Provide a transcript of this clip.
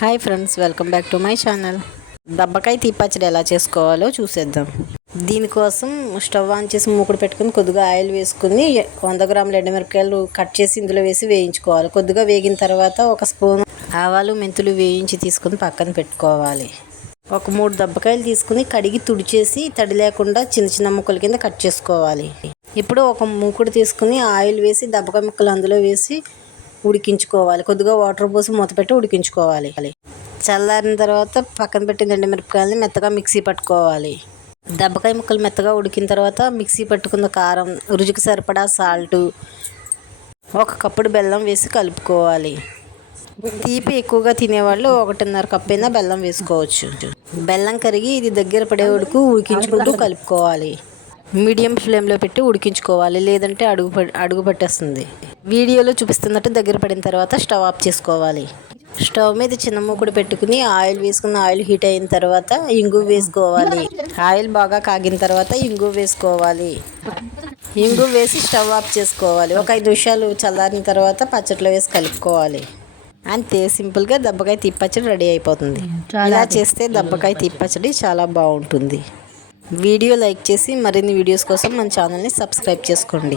Hi friends welcome back to my channel దబ్బకాయ తీపచ్చడి ఎలా చేసుకోవాలో చూసేద్దాం. దీనికోసం స్టవ్ ఆన్ చేసి మూకుడు పెట్టుకుని కొద్దిగా ఆయిల్ వేసుకుని వంద గ్రాముల ఎండుమిరపకాయలు కట్ చేసి ఇందులో వేసి వేయించుకోవాలి. కొద్దిగా వేగిన తర్వాత ఒక స్పూన్ ఆవాలు మెంతులు వేయించి తీసుకుని పక్కన పెట్టుకోవాలి. ఒక మూడు దబ్బకాయలు తీసుకుని కడిగి తుడిచేసి తడి లేకుండా చిన్న చిన్న ముక్కల కింద కట్ చేసుకోవాలి. ఇప్పుడు ఒక మూకుడు తీసుకుని ఆయిల్ వేసి దబ్బకాయ ముక్కలు అందులో వేసి ఉడికించుకోవాలి. కొద్దిగా వాటర్ పోసి మూత పెట్టి ఉడికించుకోవాలి. చల్లారిన తర్వాత పక్కన పెట్టిన ఎండుమిరపకాయలని మెత్తగా మిక్సీ పట్టుకోవాలి. దెబ్బకాయ ముక్కలు మెత్తగా ఉడికిన తర్వాత మిక్సీ పట్టుకున్న కారం రుచికి సరిపడా సాల్ట్ ఒక కప్పుడు బెల్లం వేసి కలుపుకోవాలి. తీపి ఎక్కువగా తినేవాళ్ళు ఒకటిన్నర కప్పు అయినా బెల్లం వేసుకోవచ్చు. బెల్లం కరిగి ఇది దగ్గర పడే వరకు ఉడికించుకుంటూ కలుపుకోవాలి. మీడియం ఫ్లేమ్లో పెట్టి ఉడికించుకోవాలి లేదంటే అడుగు అడుగు పట్టేస్తుంది. వీడియోలో చూపిస్తున్నట్టు దగ్గర పడిన తర్వాత స్టవ్ ఆఫ్ చేసుకోవాలి. స్టవ్ మీద చిన్న మూకుడు పెట్టుకుని ఆయిల్ వేసుకున్న ఆయిల్ హీట్ అయిన తర్వాత ఇంగు వేసుకోవాలి. ఆయిల్ బాగా కాగిన తర్వాత ఇంగు వేసుకోవాలి. ఇంగు వేసి స్టవ్ ఆఫ్ చేసుకోవాలి. ఒక ఐదు నిమిషాలు చల్లారిన తర్వాత పచ్చట్లో వేసి కలుపుకోవాలి. అంతే సింపుల్గా దబ్బకాయ తిప్పచ్చడి రెడీ అయిపోతుంది. ఇలా చేస్తే దబ్బకాయ తిప్పచ్చడి చాలా బాగుంటుంది. వీడియో లైక్ చేసి మరిన్ని వీడియోస్ కోసం మన ఛానల్ని సబ్స్క్రైబ్ చేసుకోండి.